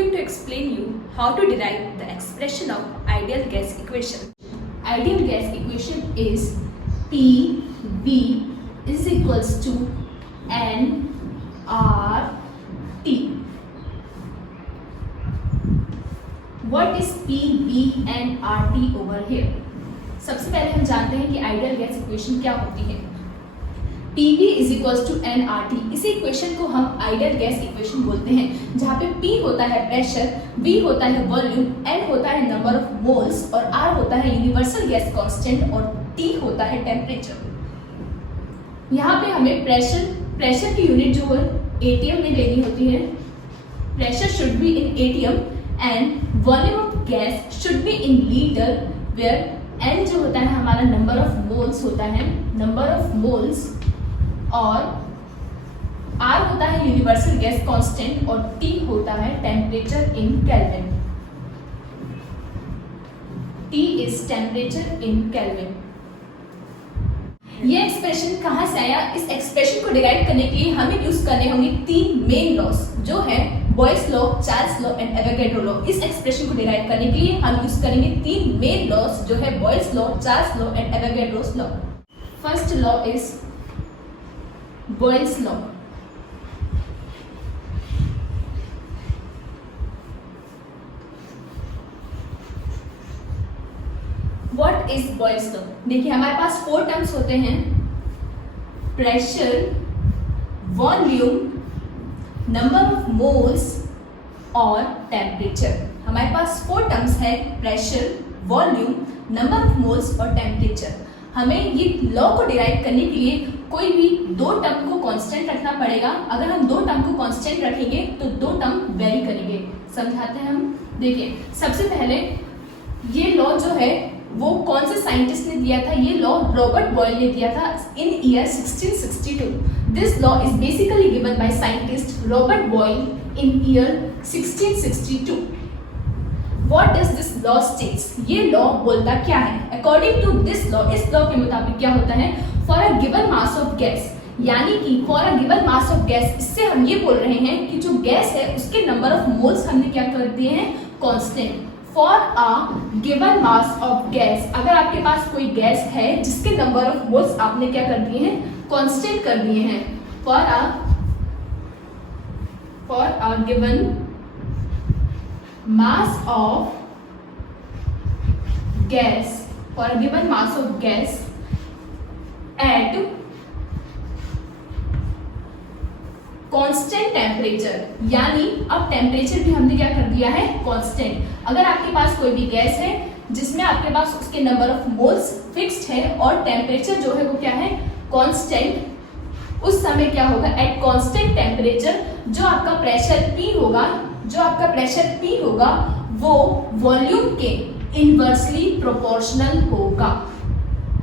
going to explain you how to derive the expression of ideal gas equation. Ideal gas equation is PV is equals to nRT. What is PV and RT over here? सबसे पहले हम जानते हैं कि ideal gas equation क्या होती है. PV is equals to nRT. इसी इक्वेशन को हम आइडियल गैस इक्वेशन बोलते हैं, जहाँ पे P होता है प्रेशर, V होता है वॉल्यूम, N होता है नंबर ऑफ मोल्स और R होता है यूनिवर्सल गैस कांस्टेंट और T होता है टेम्परेचर. यहाँ पे हमें प्रेशर की यूनिट जो है ATM में लेनी होती है. Pressure should be in ATM and volume of gas should be in litre, where N जो होता है हमारा नंबर ऑफ मोल्स होता है, नंबर ऑफ मोल्स, और R होता है यूनिवर्सल गैस कांस्टेंट और T होता है temperature in kelvin. T is temperature in kelvin. ये एक्सप्रेशन कहाँ से आया? इस एक्सप्रेशन को डिराइव करने के लिए हमें यूज करने होंगे तीन मेन लॉस, जो है Boyle's law, Charles law and Avogadro law. इस एक्सप्रेशन को डिराइव करने के लिए हम यूज करेंगे तीन मेन लॉस, जो है Boyle's law, Charles law and Avogadro's law. First law is Boyle's law. What is Boyle's law? देखिए हमारे पास 4 टर्म्स होते हैं: pressure, volume, number of moles और टेम्परेचर. हमारे पास 4 टर्म्स है: pressure, volume, number of moles और टेम्परेचर. हमें ये लॉ को डिराइव करने के लिए कोई भी 2 टर्म को कांस्टेंट रखना पड़ेगा. अगर हम 2 टर्म को कांस्टेंट रखेंगे तो 2 टर्म वेरी करेंगे. समझाते हैं हम. देखिए सबसे पहले ये लॉ जो है वो कौन से साइंटिस्ट ने दिया था? ये लॉ रॉबर्ट बॉयल ने दिया था in year 1662. This law is basically given by scientist Robert Boyle in year 1662. What does this law states? ये लॉ बोलता क्या है? अकॉर्डिंग टू दिस लॉ, इस लॉ के मुताबिक क्या होता है? For a given mass of gas, यानी कि for a given mass of gas, इससे हम ये बोल रहे हैं कि जो गैस है उसके नंबर ऑफ मोल्स हमने क्या कर दिए हैं? Constant. For a given mass of gas, अगर आपके पास कोई गैस है जिसके नंबर ऑफ मोल्स आपने क्या कर दिए हैं? कांस्टेंट कर दिए हैं. For a given mass of gas, for a given mass of gas at constant temperature, यानी अब टेम्परेचर भी हमने क्या कर दिया है? कांस्टेंट. अगर आपके पास कोई भी गैस है जिसमें आपके पास उसके नंबर ऑफ मोल्स फिक्स्ड है और टेम्परेचर जो है वो क्या है? कांस्टेंट, उस समय क्या होगा? एट कांस्टेंट टेम्परेचर जो आपका प्रेशर P होगा वो वॉल्यूम के इनवर्सली प्रोपोर्शनल होगा.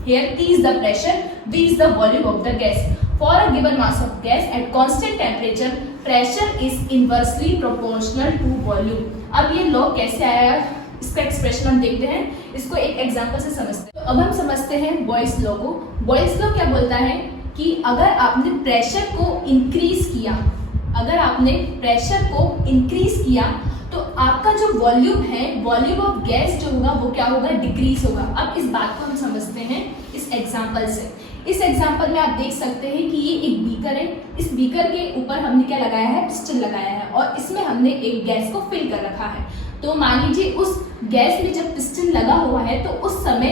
Here P is the pressure, V is the volume of the gas. For a given mass of gas at constant temperature, pressure is inversely proportional to volume. अब ये law कैसे आया? इसका expression हम देखते हैं. इसको एक एग्जांपल से समझते हैं. तो अब हम समझते हैं बॉयल्स लॉ को. बॉयल्स लॉ क्या बोलता है कि अगर आपने प्रेशर को इंक्रीज किया तो आपका जो वॉल्यूम है, वॉल्यूम ऑफ गैस जो होगा वो क्या होगा? डिक्रीज होगा. अब इस बात को हम समझते हैं इस एग्जांपल से. इस एग्जांपल में आप देख सकते हैं कि ये एक बीकर है. इस बीकर के ऊपर हमने क्या लगाया है? पिस्टन लगाया है और इसमें हमने एक गैस को फिल कर रखा है. तो मान लीजिए उस गैस में जब पिस्टन लगा हुआ है तो उस समय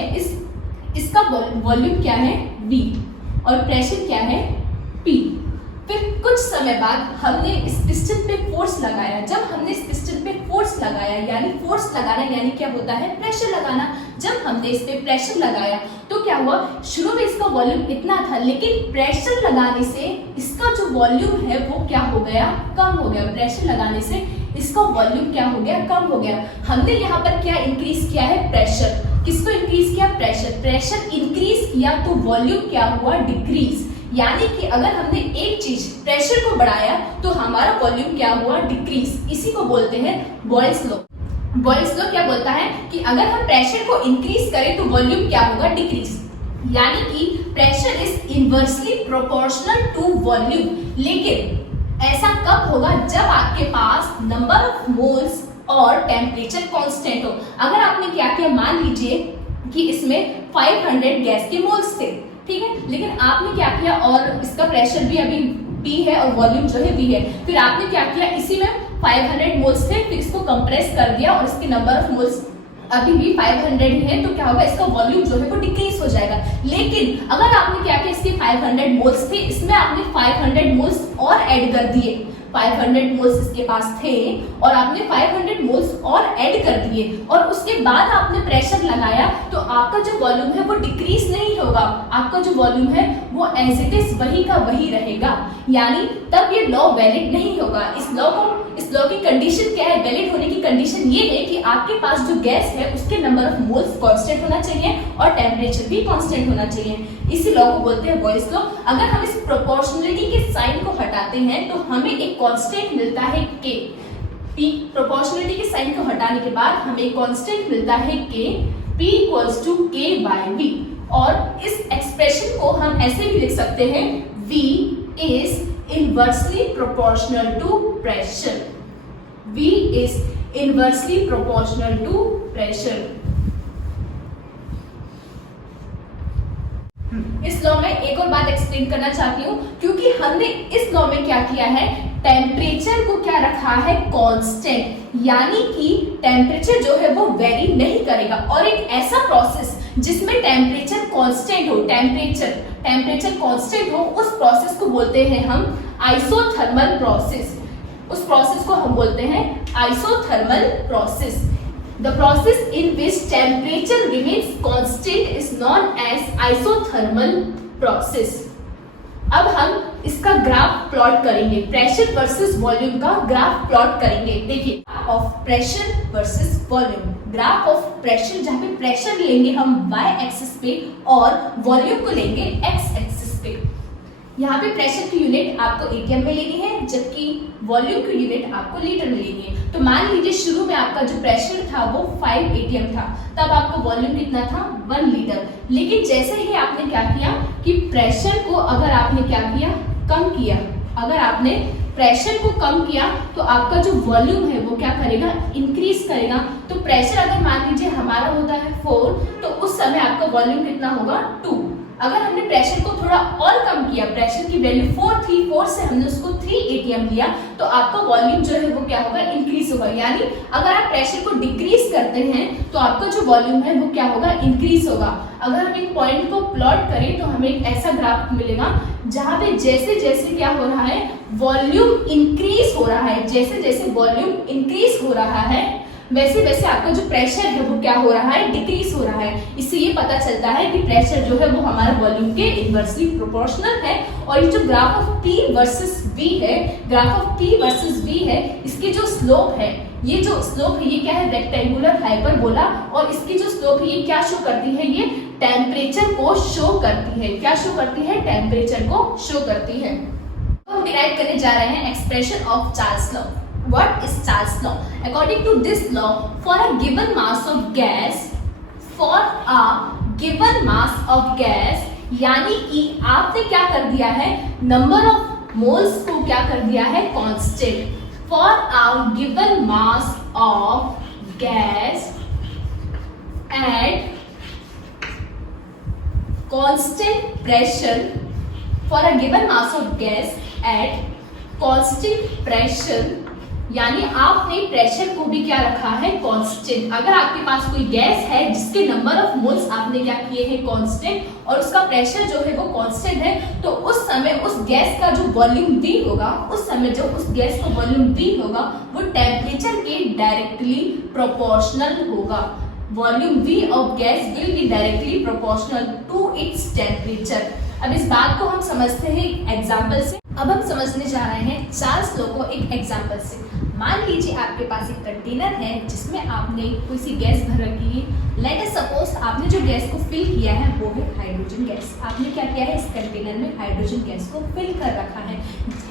इसका वॉल्यूम क्या है? V और प्रेशर क्या है? P. फिर कुछ समय बाद हमने इस पिस्टन पे फोर्स लगाया. जब हमने इस पिस्टन पे फोर्स लगाया, यानी फोर्स लगाना यानी क्या होता है? प्रेशर लगाना. जब हमने इस पे प्रेशर लगाया तो क्या हुआ? शुरू में इसका वॉल्यूम इतना था, लेकिन प्रेशर लगाने से इसका जो वॉल्यूम है वो क्या हो गया? कम हो गया. प्रेशर लगाने से इसका वॉल्यूम क्या हो गया? कम हो गया. हमने यहाँ पर क्या इंक्रीज किया है? प्रेशर. किसको इंक्रीज किया? प्रेशर. प्रेशर इंक्रीज किया तो वॉल्यूम क्या हुआ? डिक्रीज. यानी कि अगर हमने एक चीज प्रेशर को बढ़ाया तो हमारा वॉल्यूम क्या हुआ? डिक्रीज. इसी को बोलते हैं बॉयल्स लॉ. बॉयल्स लॉ क्या बोलता है कि अगर हम प्रेशर को इंक्रीज करें तो वॉल्यूम क्या होगा? डिक्रीज. यानी कि pressure is inversely proportional to volume. लेकिन ऐसा कब होगा? जब आपके पास नंबर ऑफ मोल्स और टेम्परेचर कांस्टेंट हो। अगर आपने क्या किया, मान लीजिए कि इसमें 500 गैस के मोल्स थे, ठीक है, लेकिन आपने क्या किया, और इसका प्रेशर भी अभी P है और वॉल्यूम जो है V है, फिर आपने क्या किया, इसी में 500 मोल्स थे, फिर इसको कंप्रेस कर दिया और इसके नंबर ऑफ मोल्स अभी भी 500 ही है, तो क्या होगा, इसका वॉल्यूम जो है वो डिक्रीज हो जाएगा। लेकिन अगर आपने क्या किया, इसके 500 मोल्स थे, इसमें आपने 500 मोल्स और ऐड कर दिए, 500 मोल्स इसके पास थे और आपने 500 मोल्स और ऐड कर दिए, और उसके बाद आपने प्रेशर लगाया, तो आपका जो वॉल्यूम है वो डिक्रीज नहीं होगा, आपका जो वॉल्यूम है वो एज इट इज वही का वही रहेगा, यानी तब ये लॉ वैलिड नहीं होगा। इस लॉ की कंडीशन क्या है, वैलिड होने की कंडीशन ये है कि आपके पास जो गैस है उसके नंबर ऑफ मोल्स कांस्टेंट होना चाहिए और टेम्परेचर भी कांस्टेंट होना चाहिए। इसी लॉ को बोलते हैं बॉयस लॉ। अगर हम इस प्रोपोर्शनलिटी के साइन को हटाते हैं तो हमें एक कांस्टेंट मिलता है K। प्रोपोर्शनलिटी के साइन को हटाने के बाद हमें कांस्टेंट मिलता है K, P = K/V, और इस एक्सप्रेशन को हम ऐसे भी लिख सकते हैं, V is inversely proportional to pressure. V is inversely proportional to pressure. इस लॉ में एक और बात एक्सप्लेन करना चाहती हूँ, क्योंकि हमने इस लॉ में क्या किया है, टेम्परेचर को क्या रखा है, कांस्टेंट, यानी कि टेम्परेचर जो है वो वेरी नहीं करेगा। और एक ऐसा प्रोसेस जिसमें टेम्परेचर कांस्टेंट हो, टेम्परेचर कांस्टेंट हो, उस प्रोसेस को बोलते हैं हम आइसोथर्मल प्रोसेस। उस प्रोसेस को हम बोलते हैं isothermal process. The process in which temperature remains constant is known as isothermal process. अब हम इसका ग्राफ प्लॉट करेंगे, प्रेशर वर्सेस वॉल्यूम का ग्राफ प्लॉट करेंगे। देखिए, of pressure versus volume, graph of pressure, जहां पे प्रेशर लेंगे हम y एक्सिस पे और वॉल्यूम को लेंगे x एक्सिस पे। यहाँ पे प्रेशर की यूनिट आपको एटीएम में लेनी है, जबकि वॉल्यूम की यूनिट आपको लीटर में लेनी है। तो मान लीजिए शुरू में आपका जो प्रेशर था वो 5 एटीएम था, तब आपका वॉल्यूम कितना था, 1 लीटर। लेकिन जैसे ही आपने क्या किया कि प्रेशर को अगर आपने क्या किया, कम किया, अगर आपने प्रेशर को कम किया तो आपका जो वॉल्यूम है वो क्या करेगा, इंक्रीज करेगा। तो प्रेशर अगर मान लीजिए हमारा होता है 4, तो उस समय आपका वॉल्यूम कितना होगा, 2। अगर हमने प्रेशर को थोड़ा और कम किया, प्रेशर की वैल्यू 4 थी, 4 से हमने उसको 3 एटीएम लिया, तो आपका वॉल्यूम जो है वो क्या होगा, इंक्रीज होगा। यानी अगर आप प्रेशर को डिक्रीज करते हैं तो आपका जो वॉल्यूम है वो क्या होगा, इंक्रीज होगा। अगर हम एक पॉइंट को प्लॉट करें तो हमें एक ऐसा ग्राफ मिलेगा जहां पे जैसे जैसे क्या हो रहा है, वॉल्यूम इंक्रीज हो रहा है, जैसे जैसे वॉल्यूम इंक्रीज हो रहा है वैसे वैसे आपका जो प्रेशर है वो क्या हो रहा है, डिक्रीज हो रहा है। इससे ये पता चलता है कि प्रेशर जो है वो हमारा वॉल्यूम के इनवर्सली प्रोपोर्शनल है। और ये जो graph of P versus V है, graph of P versus V है, इसकी जो स्लोप है, ये जो स्लोप है ये क्या है, रेक्टेंगुलर हाइपरबोला, और इसकी जो स्लोप है ये क्या शो करती है, ये टेम्परेचर को शो करती है। क्या शो करती है, टेम्परेचर को शो करती है। हम डिराइव करने जा रहे हैं expression of Charles law. What is Charles' law? According to this law, for a given mass of gas, यानी कि आपने क्या कर दिया है, नंबर ऑफ मोल्स को क्या कर दिया है, constant. For a given mass of gas at constant pressure, for a given mass of gas at constant pressure, यानी आपने प्रेशर को भी क्या रखा है, कांस्टेंट। अगर आपके पास कोई गैस है जिसके नंबर ऑफ मोल्स आपने क्या किए हैं, कांस्टेंट, और उसका प्रेशर जो है वो कांस्टेंट है, तो उस समय उस गैस का जो वॉल्यूम V होगा, उस समय जो उस गैस का वॉल्यूम V होगा वो टेम्परेचर के डायरेक्टली प्रोपोर्शनल होगा। Volume V of gas will be directly proportional to its temperature. अब इस बात को हम समझते हैं एग्जाम्पल से। अब हम समझने जा रहे हैं चार्ल्स लॉ को एक एग्जाम्पल से। मान लीजिए आपके पास एक कंटेनर है जिसमें आपने कोई सी गैस भर रखी है। लेट अस सपोज आपने जो गैस को फिल किया है वो है हाइड्रोजन गैस। आपने क्या किया है, इस कंटेनर में हाइड्रोजन गैस को फिल कर रखा है।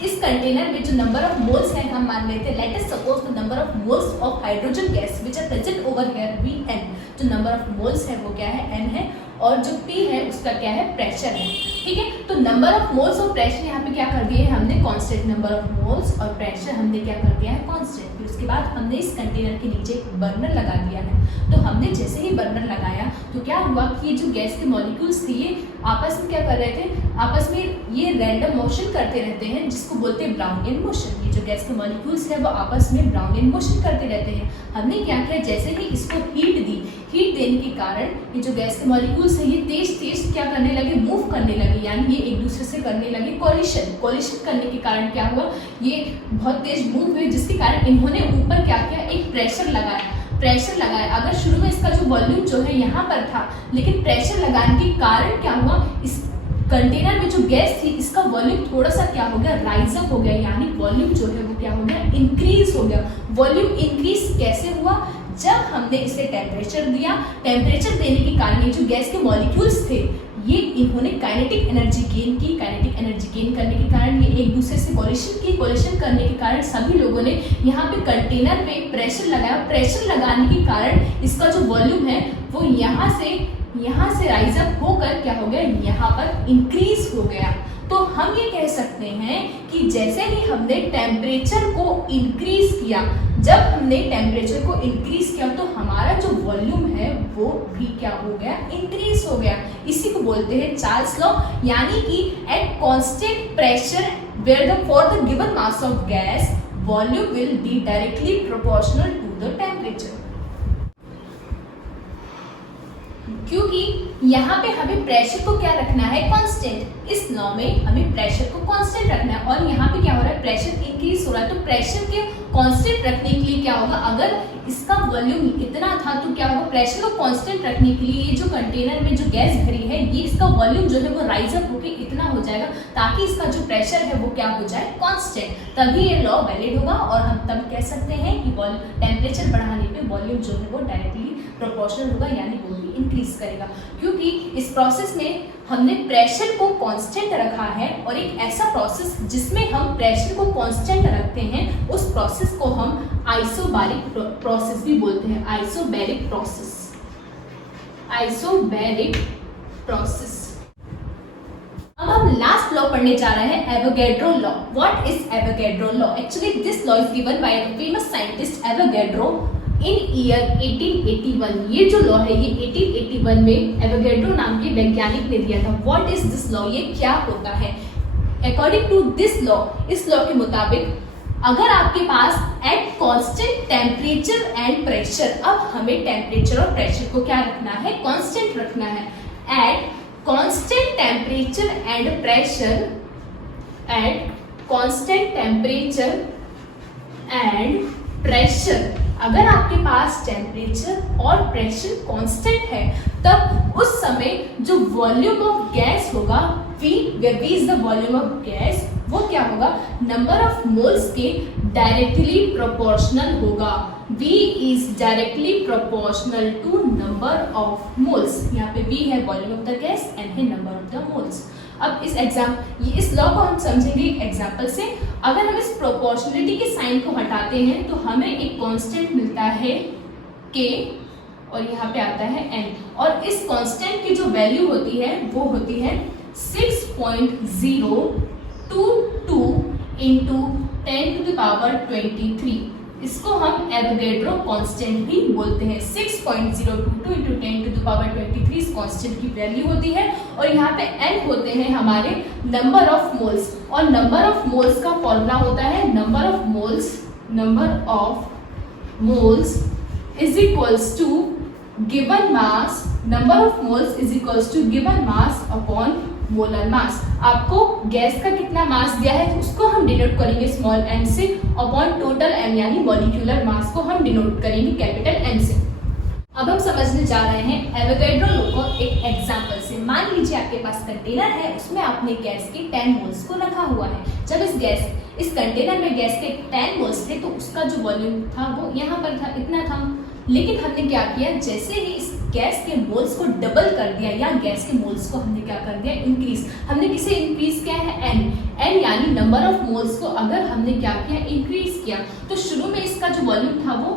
इस कंटेनर में जो नंबर ऑफ मोल्स है हम मान लेते हैं, let us suppose the number of moles of hydrogen gas which are present over here Vn। जो नंबर ऑफ मोल्स है वो क्या है, n है, और जो P है उसका क्या है, प्रेशर है। ठीक है, तो नंबर ऑफ मोल्स और प्रेशर यहाँ पे क्या कर दिए हमने कांस्टेंट, नंबर ऑफ मोल्स और प्रेशर हमने क्या कर दिया है कांस्टेंट। फिर उसके बाद हमने इस कंटेनर के नीचे एक बर्नर लगा दिया है। तो हमने जैसे ही बर्नर लगाया तो क्या हुआ कि ये जो गैस के मॉलिक्यूल्स थे ये आपस में क्या कर रहे थे, आपस में ये रैंडम मोशन करते रहते हैं, जिसको बोलते हैं ब्राउनियन मोशन। ये जो गैस के मॉलिक्यूल्स है वो आपस में ब्राउनियन मोशन करते रहते हैं। हमने क्या किया, जैसे ही इसको हीट दी, हीट देने के कारण ये जो गैस के मॉलिक्यूल्स है ये तेज तेज क्या करने लगे, मूव करने लगे, यानी ये एक दूसरे से करने लगे कोलिशन। कोलिशन करने के कारण क्या हुआ, ये बहुत तेज मूव हुए, जिसके कारण इन्होंने ऊपर क्या किया, एक प्रेशर लगाया। प्रेशर लगाया, अगर शुरू में इसका जो वॉल्यूम जो है यहाँ पर था, लेकिन प्रेशर लगाने के कारण क्या हुआ, इस कंटेनर में जो गैस थी इसका वॉल्यूम थोड़ा सा क्या हो गया, राइज अप हो गया, यानी वॉल्यूम जो है वो क्या हो गया, इंक्रीज हो गया। वॉल्यूम इंक्रीज कैसे हुआ, जब हमने इसे टेम्परेचर दिया। टेम्परेचर देने के कारण ये जो गैस के मॉलिक्यूल्स थे ये इन्होंने काइनेटिक एनर्जी गेन की। काइनेटिक एनर्जी गेन करने के कारण ये एक दूसरे से कोलिशन की। कोलिशन करने के कारण सभी लोगों ने यहाँ पे कंटेनर पे प्रेशर लगाया। प्रेशर लगाने के कारण इसका जो वॉल्यूम है वो यहाँ से राइज अप होकर क्या हो गया, यहाँ पर इंक्रीज हो गया। तो हम ये कह सकते हैं कि जैसे ही हमने टेम्परेचर को इंक्रीज किया, जब हमने टेम्परेचर को इंक्रीज किया तो हमारा जो वॉल्यूम है वो भी क्या हो गया, इंक्रीज हो गया। इसी को बोलते हैं चार्ल्स लॉ, यानी कि at constant pressure where for the given mass of gas volume will be directly proportional to the temperature. क्योंकि यहाँ पे हमें प्रेशर को क्या रखना है, कांस्टेंट। इस लॉ में हमें प्रेशर को कांस्टेंट रखना है और यहाँ पे क्या हो रहा है, प्रेशर इंक्रीज हो रहा है। तो प्रेशर के कांस्टेंट रखने के लिए क्या होगा, अगर इसका वॉल्यूम इतना था तो क्या होगा, प्रेशर को कांस्टेंट रखने के लिए ये जो कंटेनर में जो गैस भरी है ये इसका वॉल्यूम जो है वो राइज अप होकर इतना हो जाएगा ताकि इसका जो प्रेशर है वो क्या हो जाए, कांस्टेंट। तभी ये लॉ वैलिड होगा और हम तब कह सकते हैं कि टेम्परेचर बढ़ाने पे वॉल्यूम जो है वो डायरेक्टली प्रोपोर्शनल होगा, यानी वो भी इंक्रीज करेगा। क्योंकि इस प्रोसेस में हमने प्रेशर को कांस्टेंट रखा है और एक ऐसा प्रोसेस जिसमें हम प्रेशर को कांस्टेंट रखते हैं उस प्रोसेस को हम आइसोबैरिक प्रोसेस भी बोलते हैं। Isobaric process, isobaric process. अब हम लास्ट लॉ पढ़ने जा रहे हैं, Avogadro law. What is Avogadro law? Actually this law is given by the famous scientist Avogadro in year 1881। ये जो लॉ है ये 1881 में एवोगैड्रो नाम के वैज्ञानिक ने दिया था। What is this law? ये क्या होता है? अकॉर्डिंग टू दिस लॉ, इस लॉ के मुताबिक अगर आपके पास at constant temperature and pressure, अब हमें टेम्परेचर और प्रेशर को क्या रखना है, कांस्टेंट रखना है। Eight constant temperature and pressure, eight constant temperature and pressure, अगर आपके पास टेम्परेचर और प्रेशर कांस्टेंट है तब उस समय जो वॉल्यूम ऑफ गैस होगा V, where V is the volume of gas, वो क्या होगा, नंबर ऑफ मोल्स के डायरेक्टली प्रोपोर्शनल होगा। V is directly proportional to number of moles। यहाँ पे V है volume of the gas, N है नंबर ऑफ द मोल्स। अब इस लॉ को हम समझेंगे एक एग्जांपल से। अगर हम इस प्रोपोर्शनलिटी के साइन को हटाते हैं तो हमें एक कांस्टेंट मिलता है K और यहाँ पे आता है N, और इस कांस्टेंट की जो वैल्यू होती है वो होती है 6.022 into 10 to the power 23। इसको हम एवोगैड्रो कांस्टेंट भी बोलते हैं। 6.022 into 10 to the power 23 इस कांस्टेंट की वैल्यू होती है और यहाँ पे n होते हैं हमारे नंबर ऑफ मोल्स, और नंबर ऑफ मोल्स का फॉर्मूला होता है number of moles is equals to given mass, number of moles is equals to given mass upon molar mass. आपको गैस का कितना मास दिया है उसको हम डिनोट करेंगे स्मॉल m से, अपॉन टोटल m यानी मॉलिक्यूलर मास को हम डिनोट करेंगे कैपिटल M से। अब हम समझने जा रहे हैं एवोगैड्रो लॉ को एक एग्जांपल से। मान लीजिए आपके पास कंटेनर है, उसमें आपने गैस के 10 मोल्स को रखा हुआ है। जब इस कंटेनर में गैस के 10 मोल्स थे तो उसका जो वॉल्यूम था वो यहाँ पर था, इतना था। लेकिन हमने क्या किया, जैसे ही इस गैस के मोल्स को डबल कर दिया या गैस के मोल्स को हमने क्या कर दिया, इंक्रीज। हमने किसे इंक्रीज किया है, n यानी नंबर ऑफ मोल्स को अगर हमने क्या किया, इंक्रीज किया, तो शुरू में इसका जो वॉल्यूम था वो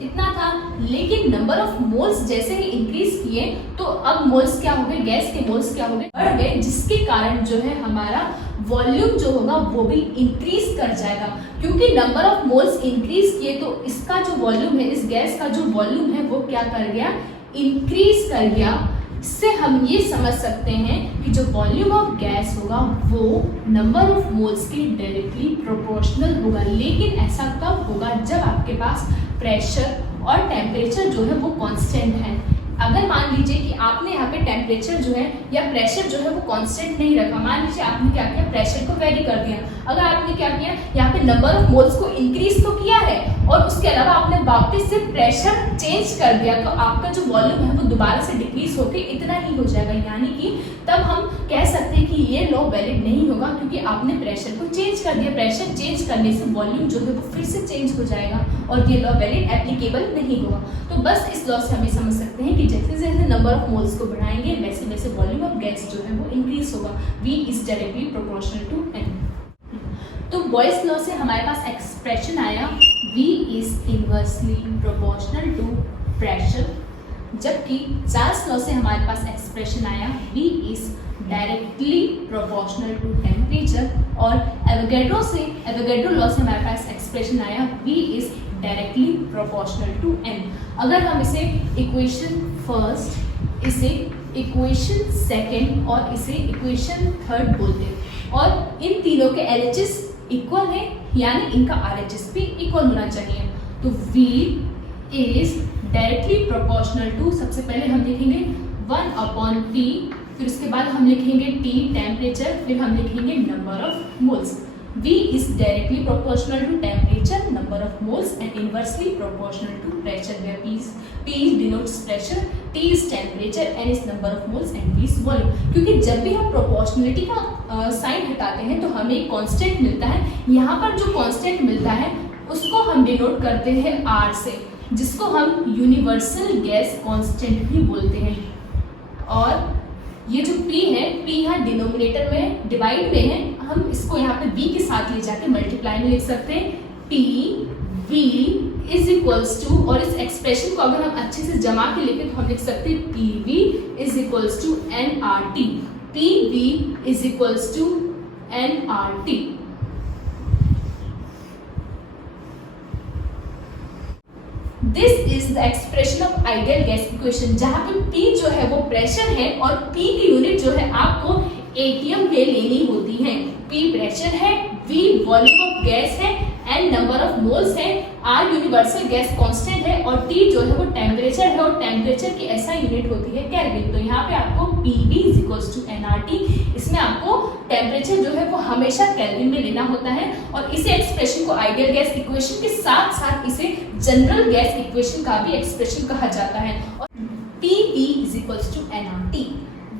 इतना था, लेकिन नंबर ऑफ मोल्स जैसे ही इंक्रीज किए तो अब मोल्स क्या हो गए, गैस के मोल्स क्या हो गए, बढ़ गए, जिसके कारण जो है हमारा वॉल्यूम जो होगा वो भी इंक्रीज कर जाएगा। क्योंकि नंबर ऑफ मोल्स इंक्रीज किए तो इसका जो वॉल्यूम है, इस गैस का जो वॉल्यूम है वो क्या कर गया, इंक्रीज कर गया। इससे हम ये समझ सकते हैं कि जो वॉल्यूम ऑफ गैस होगा वो नंबर ऑफ मोल्स के डायरेक्टली प्रोपोर्शनल होगा। लेकिन ऐसा कब होगा, जब आपके पास प्रेशर और टेम्परेचर जो है वो कांस्टेंट है। अगर मान लीजिए कि आपने यहाँ पे टेम्परेचर जो है या प्रेशर जो है वो कांस्टेंट नहीं रखा, मान लीजिए आपने क्या किया, प्रेशर को वेरी कर दिया। अगर आपने क्या किया, यहाँ पे नंबर ऑफ मोल्स को इंक्रीज तो किया है और उसके अलावा आपने वापस से प्रेशर चेंज कर दिया, तो आपका जो वॉल्यूम है वो दोबारा से डिक्रीज होकर इतना ही हो जाएगा। यानी कि तब हम कह सकते हैं कि ये लॉ वैलिड नहीं होगा, क्योंकि आपने प्रेशर को चेंज कर दिया। प्रेशर चेंज करने से वॉल्यूम जो है वो फिर से चेंज हो जाएगा और ये लॉ वैलिड एप्लीकेबल नहीं होगा। तो बस इस लॉ से हमें समझ सकते हैं कि जैसे जैसे नंबर ऑफ मोल्स को बढ़ाएंगे वैसे वैसे वॉल्यूम ऑफ गैस जो है वो इंक्रीज होगा। V is directly proportional to N। तो बॉयस लॉ से हमारे पास एक्सप्रेशन आया V is inversely proportional to pressure, जबकि चार्ल्स लॉ से हमारे पास एक्सप्रेशन आया V is directly proportional to temperature, और एवोगैड्रो लॉ से हमारे पास एक्सप्रेशन आया V is directly proportional to N। अगर हम इसे इक्वेशन फर्स्ट, इसे इक्वेशन सेकेंड और इसे इक्वेशन थर्ड बोलते हैं, और इन तीनों के LHS इक्वल है, यानी इनका RHS भी इक्वल होना चाहिए। तो V is directly proportional to, सबसे पहले हम लिखेंगे 1/T, फिर उसके बाद हम लिखेंगे T टेम्परेचर, फिर हम लिखेंगे number of moles. V is directly proportional to temperature, number of moles, and inversely proportional to pressure, where P denotes pressure, T is temperature, N is number of moles, and V is volume। क्योंकि जब भी हम proportionality का sign हटाते हैं तो हमें एक कांस्टेंट मिलता है। यहाँ पर जो कांस्टेंट मिलता है उसको हम डिनोट करते हैं R से, जिसको हम यूनिवर्सल गैस कांस्टेंट भी बोलते हैं। और ये जो P है, P यहाँ डिनोमिनेटर में, डिवाइड में है, हम इसको यहाँ पे V के साथ ले जाके मल्टीप्लाई में लिख सकते हैं। P V is equals to, और इस एक्सप्रेशन को अगर हम अच्छे से जमा के लिखें तो हम लिख सकते हैं PV is equals to nRT। PV is equals to nRT। This is the expression of ideal gas equation, जहां पे P जो है वो प्रेशर है और P की यूनिट जो है आपको ATM में लेनी होती है। P प्रेशर है, V वॉल्यूम ऑफ गैस है, N नंबर ऑफ मोल्स है, R यूनिवर्सल गैस कांस्टेंट है, और T जो है वो टेम्परेचर है, और टेम्परेचर की ऐसा यूनिट होती है केल्विन। तो यहाँ पे आपको PV is equals to nRT, इसमें आपको टेम्परेचर जो है वो हमेशा केल्विन में लेना होता है। और इसी एक्सप्रेशन को आइडियल गैस इक्वेशन के साथ साथ इसे जनरल गैस इक्वेशन का भी एक्सप्रेशन कहा जाता है। और PV is equals to nRT।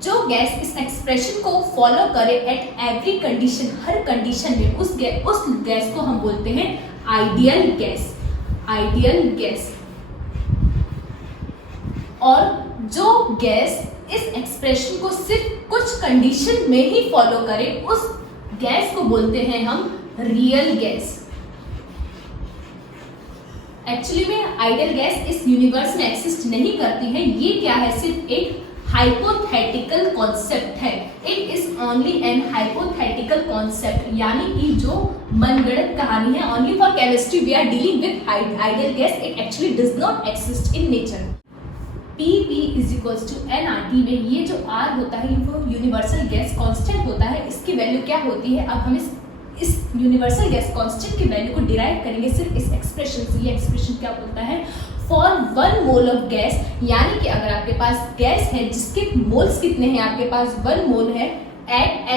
जो गैस इस एक्सप्रेशन को फॉलो करे एट एवरी कंडीशन, हर कंडीशन में, उस गैस को हम बोलते हैं आइडियल गैस। Ideal gas. और जो गैस इस एक्सप्रेशन को सिर्फ कुछ कंडीशन में ही फॉलो करे, उस गैस को बोलते हैं हम रियल गैस। एक्चुअली में आइडियल गैस इस यूनिवर्स में एक्सिस्ट नहीं करती है, ये क्या है, सिर्फ एक हाइपोथेटिकल कॉन्सेप्ट है। It is only an hypothetical concept, यानी कि जो मनगढ़ंत कहानी है। Only for chemistry we are dealing with ideal gas, it actually does not exist in nature. PV is equals to nRT में ये जो R होता है वो यूनिवर्सल गैस कांस्टेंट होता है। इसकी वैल्यू क्या होती है, अब हम इस यूनिवर्सल गैस कांस्टेंट की वैल्यू को डिराइव करेंगे सिर्फ इस एक्सप्रेशन से। ये एक्सप्रेशन क्या बोलता है, फॉर 1 मोल ऑफ गैस, यानी कि अगर आपके पास गैस है जिसके मोल्स कितने हैं, आपके पास 1 मोल है, एट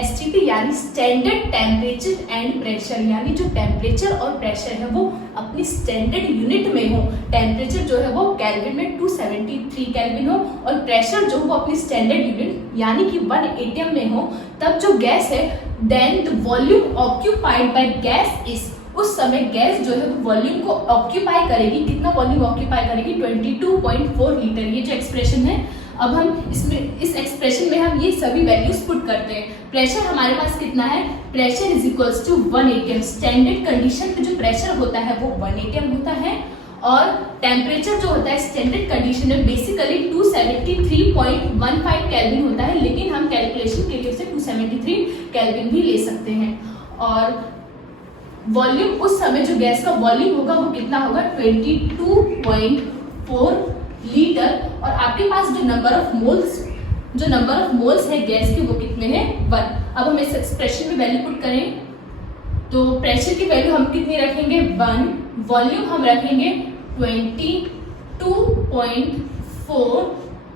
STP यानी स्टैंडर्ड टेम्परेचर एंड प्रेशर, यानी जो टेम्परेचर और प्रेशर है वो अपनी स्टैंडर्ड यूनिट में हो। टेम्परेचर जो है वो केल्विन में 273 केल्विन हो, और प्रेशर जो वो अपनी स्टैंडर्ड यूनिट यानी कि 1 atm में हो, तब जो गैस है, then the volume occupied by gas is, उस समय गैस जो है वो वॉल्यूम को ऑक्यूपाई करेगी। कितना वॉल्यूम ऑक्यूपाई करेगी, 22.4 लीटर। ये जो एक्सप्रेशन है, अब हम इसमें इस एक्सप्रेशन में हम ये सभी वैल्यूज पुट करते हैं। प्रेशर हमारे पास कितना है, pressure is equals to 1 atm। Standard condition पे जो प्रेशर होता है वो 1 atm होता है, और टेम्परेचर जो होता है स्टैंडर्ड कंडीशन में बेसिकली 273.15 केल्विन होता है, लेकिन हम कैलकुलेशन के लिए उसे 273 केल्विन भी ले सकते हैं। और वॉल्यूम, उस समय जो गैस का वॉल्यूम होगा वो कितना होगा 22.4 लीटर। और आपके पास जो नंबर ऑफ मोल्स है गैस के वो कितने हैं 1। अब हम इस एक्सप्रेशन में वैल्यू पुट करें तो प्रेशर की वैल्यू हम कितनी रखेंगे 1, वॉल्यूम हम रखेंगे 22.4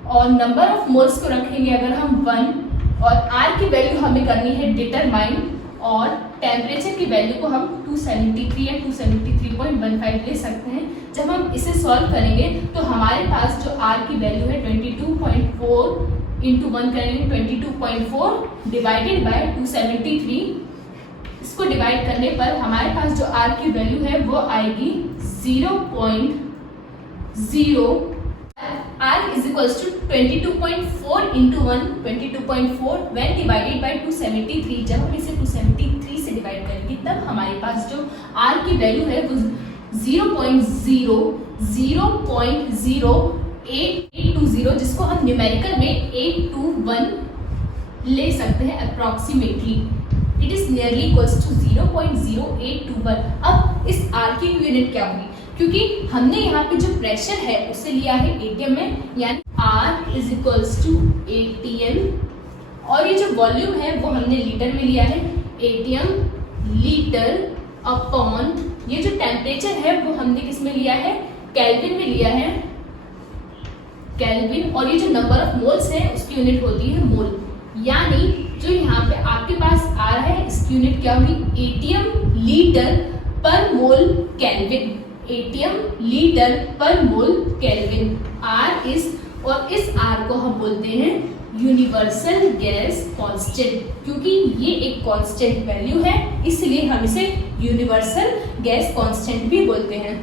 और नंबर ऑफ मोल्स को रखेंगे अगर हम 1 और आर की वैल्यू हमें करनी है डिटरमाइन और टेम्परेचर की वैल्यू को हम 273 या 273.15 ले सकते हैं। जब हम इसे सॉल्व करेंगे तो हमारे पास जो आर की वैल्यू है 22.4 इंटू 1 करेंगे 22.4 डिवाइडेड बाय 273। इसको डिवाइड करने पर हमारे पास जो आर की वैल्यू है वो आएगी 0.0। R is equals to 22.4 into 1, 22.4 when divided by 273। जब हम इसे 273 से डिवाइड करेंगे तब हमारे पास जो R की वैल्यू है वो 0.00820, जिसको हम न्यूमेरिकल में 821 ले सकते हैं approximately. It is nearly equals to 0.0821। अब इस R की यूनिट क्या होगी, क्योंकि हमने यहाँ पे जो प्रेशर है उसे लिया है एटीएम में, यानी R is equals to ATM और ये जो वॉल्यूम है वो हमने लीटर में लिया है, एटीएम लीटर अपॉन ये जो टेम्परेचर है वो हमने किस में लिया है केल्विन में लिया है, केल्विन। और ये जो नंबर ऑफ मोल्स है उसकी यूनिट होती है मोल, यानी जो यहाँ पे आपके पास आ रहा है इसकी यूनिट क्या होगी एटीएम लीटर पर मोल केल्विन, एटीएम लीटर पर मोल केल्विन। R इज, और इस R को हम बोलते हैं यूनिवर्सल गैस कांस्टेंट, क्योंकि ये एक कांस्टेंट वैल्यू है इसलिए हम इसे यूनिवर्सल गैस कांस्टेंट भी बोलते हैं।